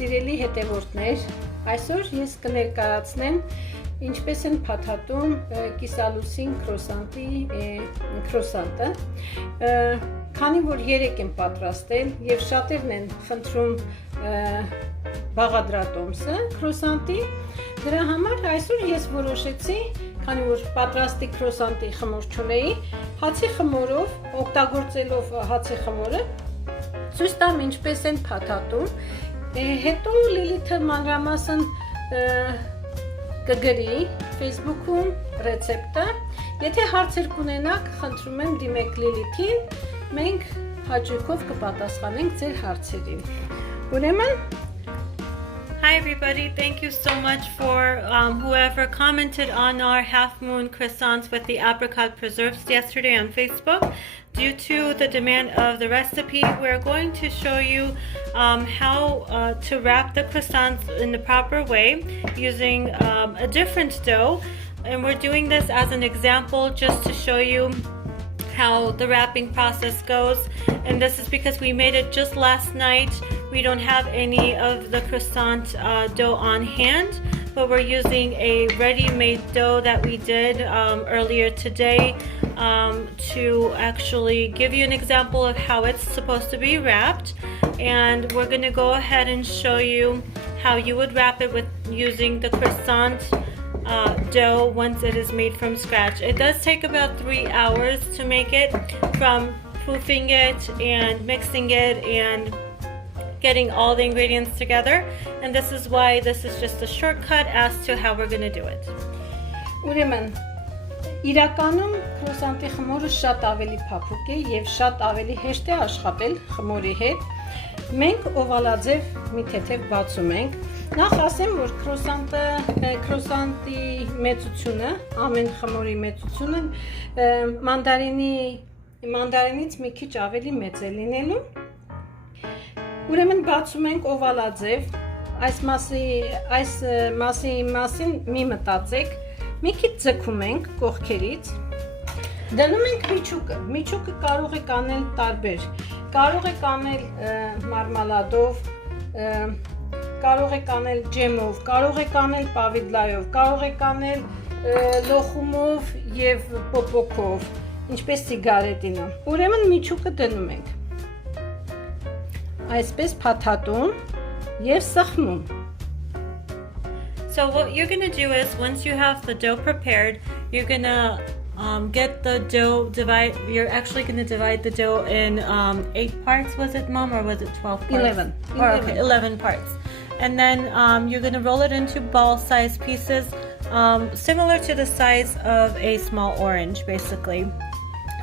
Սիրելի հետևորդներ, այսօր ես կներկայացնեմ ինչպես են փաթաթում կիսալուսին քրոսանտը, քանի որ 3 եմ պատրաստել եւ շատերն են խնդրում բաղադրատոմսը քրոսանտի, դրա համար այսօր ես որոշեցի, քանի որ պատրաստի քրոսանտի խմոր չունեի, հացի խմորով, օգտագործելով հացի խմորը, ցույց տամ ինչպես են փաթաթում, հետո Լիլիթը մանրամասն կգրի Facebook-ում ռեցեպտը, եթե հարցեր կունենաք, խնդրում եմ դիմեք Լիլիթին, մենք հաճույքով կպատասխանենք ձեր հարցերին։ Ուրեմն Hi everybody, thank you so much for whoever commented on our half moon croissants with the apricot preserves yesterday on Facebook. Due to the demand of the recipe, we're going to show you how to wrap the croissants in the proper way using a different dough. And we're doing this as an example just to show you how the wrapping process goes, and this is because we made it just last night. We don't have any of the croissant dough on hand, but we're using a ready-made dough that we did earlier today to actually give you an example of how it's supposed to be wrapped. And we're going to go ahead and show you how you would wrap it with using the croissant dough once it is made from scratch. It does take about 3 hours to make it, from proofing it and mixing it and getting all the ingredients together, and this is why this is just a shortcut as to how we're going to do it. Ուրեմն իրականում քրոսանտի խմորը շատ ավելի փափուկ է եւ շատ ավելի հեշտ է աշխատել խմորի հետ։ Մենք օվալաձև մի թեթև բացում ենք։ Նախ ասեմ, որ քրոսանտի մեծությունը, ամեն խմորի մեծությունը մանդարինից մի քիչ ավելի մեծ է լինելու։ Ուրեմն բացում ենք օվալաձև, այս մասի մասին մի մտածեք, մի քիչ ձգում ենք կողքերից, դնում ենք միջուկը կարող եք անել տարբեր, կարող եք անել մարմալադով, կարող եք անել ջեմով, կարող եք անել պավիդլայով, կարող եք անել լոխումով եւ պոպոկով, ինչպես սիգարետինը։ Ուրեմն միջուկը դնում ենք, այսպես փաթաթում եւ սխմում։ So what you're going to do is, once you have the dough prepared, you're going to get the dough you're actually going to divide the dough in 8 parts, was it, Mom, or was it 12 parts? 11. Okay, 11 parts. And then you're going to roll it into ball-sized pieces, similar to the size of a small orange, basically.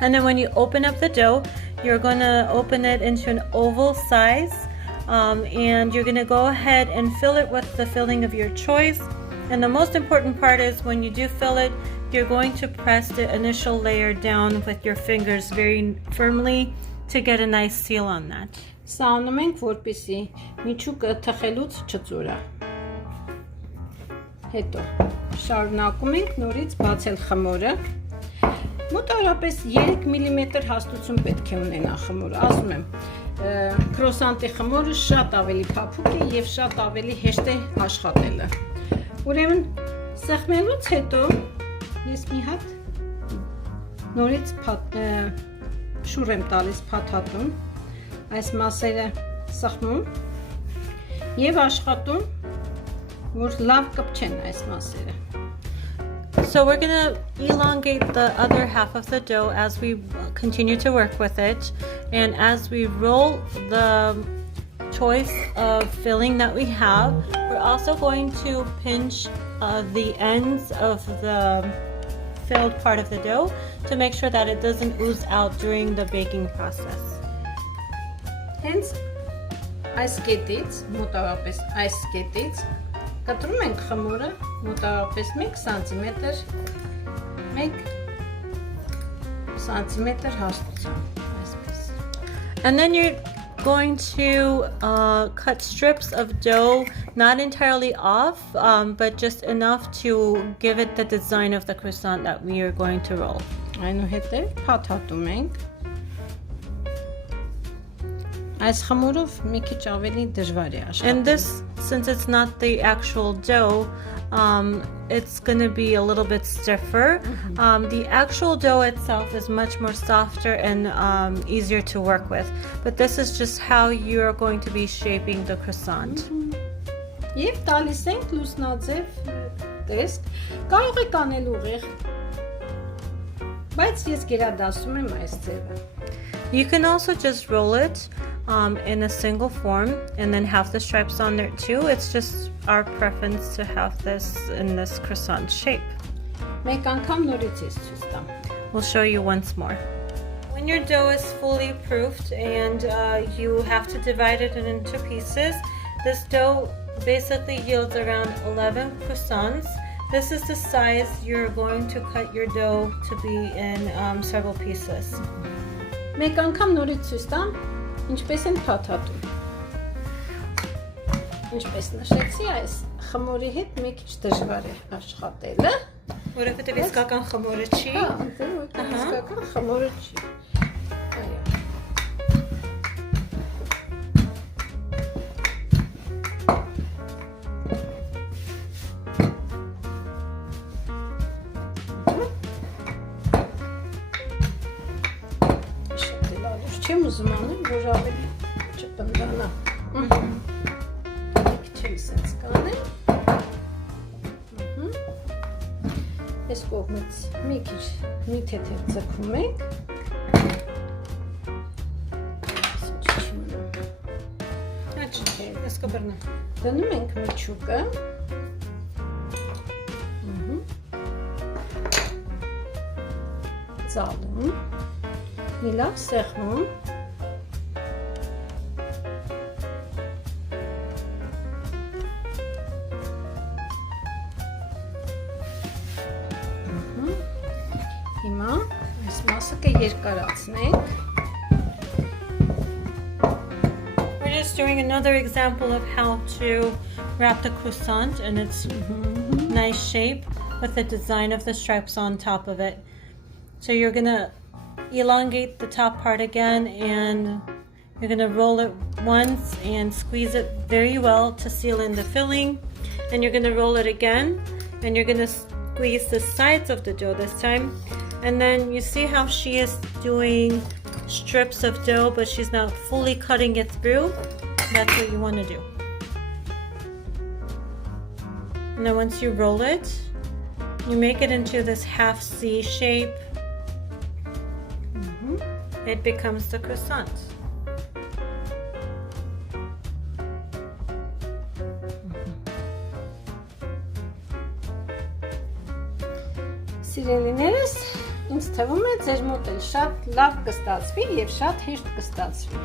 And then when you open up the dough, you're going to open it into an oval size, and you're going to go ahead and fill it with the filling of your choice. And the most important part is, when you do fill it, you're going to press the initial layer down with your fingers very firmly to get a nice seal on that. Սա անում ենք, որպեսզի միջուկը թխելուց չծուրա։ Հետո շարունակում ենք նորից բացել խմորը։ Մոտավորապես 3 մմ հաստություն պետք է ունենա խմորը։ Ասում եմ, քրոսանտի խմորը շատ ավելի փափուկ է եւ շատ ավելի հեշտ է աշխատելը։ Ուրեմն սեղմելուց հետո ես մի հատ նորից շուռ եմ տալիս փաթաթում, այս մասերը սխմում եւ աշխատում, որ լավ կպչեն այս մասերը։ So we're going to elongate the other half of the dough as we continue to work with it, and as we roll the choice of filling that we have, we're also going to pinch the ends of the filled part of the dough to make sure that it doesn't ooze out during the baking process. Hence, այս կետից, մոտավորապես այս կետից կտրում ենք խմորը մոտավորապես 1 սանտիմետր հաստությամբ, այսպես։ And then you're going to cut strips of dough, not entirely off, but just enough to give it the design of the croissant that we are going to roll. Այնուհետև փաթաթում ենք Այս խմորով մի քիչ ավելի դժվար է աշխատել։ And this, since it's not the actual dough, it's going to be a little bit stiffer. The actual dough itself is much more softer and easier to work with. But this is just how you're going to be shaping the croissant. Եվ տալիս ենք լուսնաձև տեսք, կարող եք անել ուղիղ, բայց ես գերադասում եմ այս ձևը։ You can also just roll it in a single form and then have the stripes on there too. It's just our preference to have this in this croissant shape. Մեկ անգամ նորից ես ցույց տամ։ We'll show you once more. When your dough is fully proofed and you have to divide it into pieces, this dough basically yields around 11 croissants. This is the size you're going to cut your dough to be in several pieces. Մեկ անգամ նորից ցույց տամ, ինչպես են փաթաթում։ Ինչպես նշեցի, այս խմորի հետ մի քիչ դժվար է աշխատելը։ Որովհետև իսկական խմորը չի։ Հա, որովհետև իսկական խմորը չի։ Այո։ Չեմ ուզում անել, որ ավելի չպնդանա։ Քիչ եմ սենց կանեմ։ Այս կողմից մի քիչ մի թեթև ձգում ենք։ Ես կբռնեմ։ Դնում ենք միջուկը։ Ծալում։ Մի լավ սեղմում։ Հիմա այս մասը կերկարացնենք։ We're just doing another example of how to wrap the croissant in its nice shape with the design of the stripes on top of it. So you're gonna elongate the top part again and you're gonna roll it once and squeeze it very well to seal in the filling, and you're gonna roll it again and you're gonna squeeze the sides of the dough this time, and then you see how she is doing strips of dough but she's not fully cutting it through. That's what you want to do. And then once you roll it, you make it into this half C shape. It becomes the croissant. Սիրելիներս, ինձ թվում է ձեր մոտ էլ շատ լավ կստացվի եւ շատ հեշտ կստացվի։